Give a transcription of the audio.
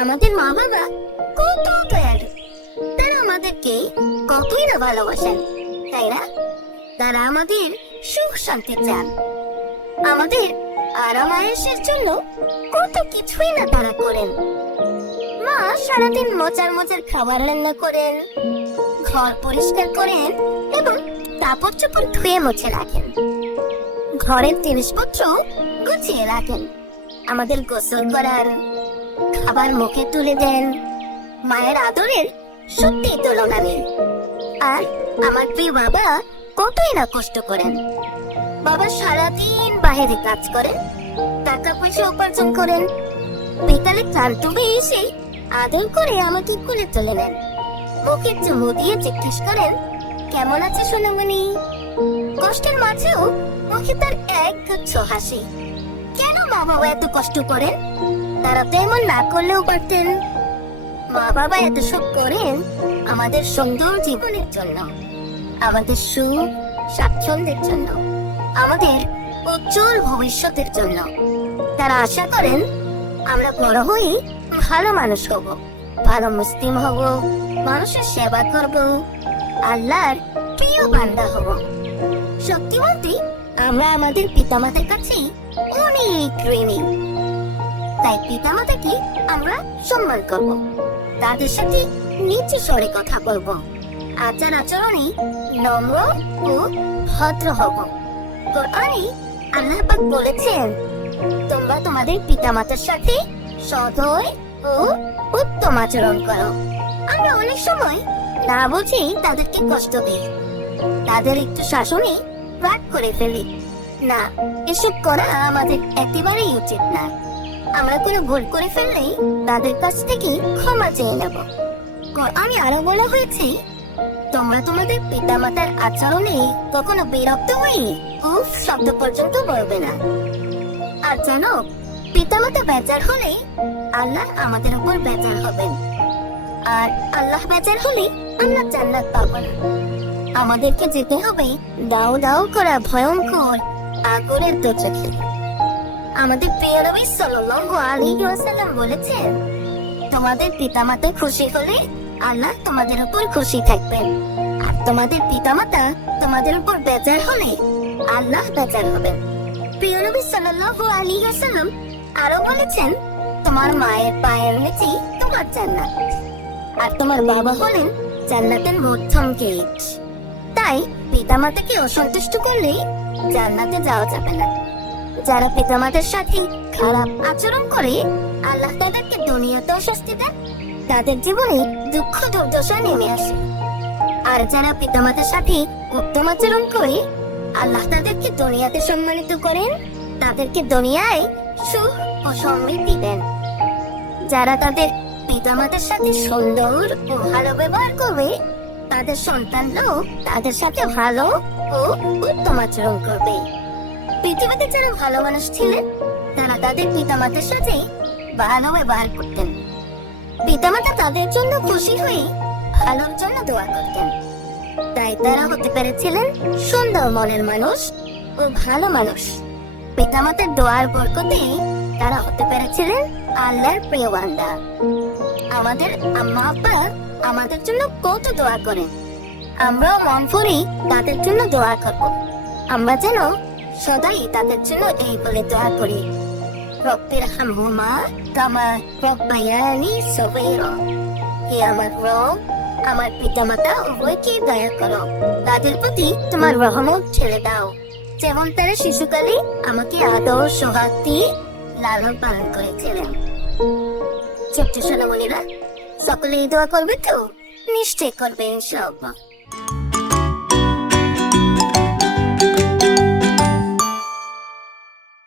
আমাদের মা বাবা কত দয়ালু, তারা আমাদেরকে কতই না ভালোবাসেন, তাই না? তারা আমাদের সুখ শান্তি চান, আমাদের আরাম আয়েশের জন্য কত কিছুই না তারা করেন। মা সারাদিন মজার মজার খাবার রান্না করেন, ঘর পরিষ্কার করেন এবং কাপড় চোপড় ধুয়ে মুছে রাখেন, ঘরের জিনিসপত্র গুছিয়ে রাখেন, আমাদের গোসল করান, খাবার মুখে তুলে দেন। মায়ের আদরের সত্যি তুলনা নেই। আর আমার প্রিয় বাবা কতই না কষ্ট করেন। বাবা সারাদিন বাইরে কাজ করেন, টাকা পয়সা উপার্জন করেন, বিকালে ক্লান্ত হয়ে এসে আদর করে আমাকে কোলে তুলে নেন, মুখে চুমু দিয়ে জিজ্ঞেস করেন, কেমন আছে সোনামণি? কষ্টের মাঝেও মুখে তার এক গুচ্ছ হাসি। কেন মা বাবা এত কষ্ট করেন? তারা তো এমন না করলেও পারতেন। মা বাবা এত সব করেন আমাদের সুন্দর জীবনের জন্য, আমাদের সুখ স্বাচ্ছন্দ্যের জন্য, আমাদের উজ্জ্বল ভবিষ্যতের জন্য। তারা আশা করেন আমরা বড় হয়ে ভালো মানুষ হব, ভালো মুসলিম হব, মানুষের সেবা করব, আল্লাহর প্রিয় বান্দা হব। সত্যি বলতে আমরা আমাদের পিতামাতার কাছে অনেক ঋণী। তাই পিতামাতাকে আমরা সম্মান করব, তাদের সাথে নিচু স্বরে কথা বলব, আচার আচরণে নম্র ও ভদ্র হব। কোরআনে আল্লাহ পাক বলেছেন, তোমরা তোমাদের পিতামাতার সাথে সদয় ও উত্তম আচরণ করো। আমরা অনেক সময় না বুঝে তাদেরকে কষ্ট দিই, তাদের একটু শাসনে রাগ করে ফেলি। না, এসব করা আমাদের একেবারেই উচিত না। আমরা কোনো ভুল করে ফেললেই তাদের কাছ থেকে ক্ষমা চেয়ে নেব। কোরআনে আরো বলা হয়েছে, তোমরা তোমাদের পিতামাতার আচরণে কখনো বিরক্ত হয়ে উফ শব্দ পর্যন্ত বলবে না। আর জানো, পিতামাতা বেজার হলে আল্লাহ আমাদের উপর বেজার হবেন, আর আল্লাহ বেজার হলে আমরা জান্নাত পাবো না। আমাদেরকে যেতে হবে দাও দাও করা ভয়ঙ্কর আগুনের দোজখে। আমাদের প্রিয় নবী সাল্লাল্লাহু আলাইহি ওয়াসাল্লাম বলেছেন, তোমাদের পিতামাতা খুশি হলে আল্লাহ তোমাদের উপর খুশি থাকবেন, আর তোমাদের পিতামাতা তোমাদের উপর বেজার হলে আল্লাহ বেজার হবেন। প্রিয় নবী সাল্লাল্লাহু আলাইহি ওয়াসাল্লাম আরো বলেছেন, তোমার মায়ের পায়ের নিচে তোমার জান্নাত, আর তোমার বাবা হলেন জান্নাতের মধ্যম গেট। তাই পিতামাতাকে অসন্তুষ্ট করলে জান্নাতে যাওয়া যাবে না। যারা পিতামাতার সাথে খারাপ আচরণ করে আল্লাহ তাদেরকে দুনিয়াতেও শাস্তি দেন, তাদের জীবনে দুঃখ দুর্দশা নেমে আসে। আর যারা পিতামাতার সাথে উত্তম আচরণ করে আল্লাহ তাদেরকে দুনিয়াতে সম্মানিত করেন, তাদেরকে দুনিয়ায় সুখ ও সমৃদ্ধি দেন। যারা তাদের পিতামাতার সাথে সুন্দর ও ভালো ব্যবহার করবে, তাদের সন্তানরাও তাদের সাথে ভালো ও উত্তম আচরণ করবে। পৃথিবীতে যারা ভালো মানুষ ছিলেন, তারা তাদের পিতামাতার সাথে ভালো ব্যবহার করতেন। পিতামাতা তাদের জন্য খুশি হয়ে ভালোর জন্য দোয়া করতেন। তাই তারা হতে পেরেছিলেন সুন্দর মনের মানুষ ও ভালো মানুষ। পিতামাতার দোয়ার বরকতে তারা হতে পেরেছিলেন আল্লাহর প্রিয় বান্দা। আমাদের আম্মা আব্বা আমাদের জন্য কত দোয়া করেন, আমরাও মন ভরে তাদের জন্য দোয়া করব। আমরা যেন সদাই তাদের জন্য এই বলে দোয়া করি, রব্বির হামহুমা কামা রব্বায়ানি সগীরা। হে আমার রব, আমার পিতামাতা উভয়কে দয়া করো, তাদের প্রতি তোমার রহমত ছেড়ে দাও, যেমন তারা শিশুকালে আমাকে আদর সোহাগ দিয়ে লালন পালন করেছিলেন। ছোট্ট সোনামণিরা, সকলে এই দোয়া করবে তো? নিশ্চয় করবে ইনশাআল্লাহ।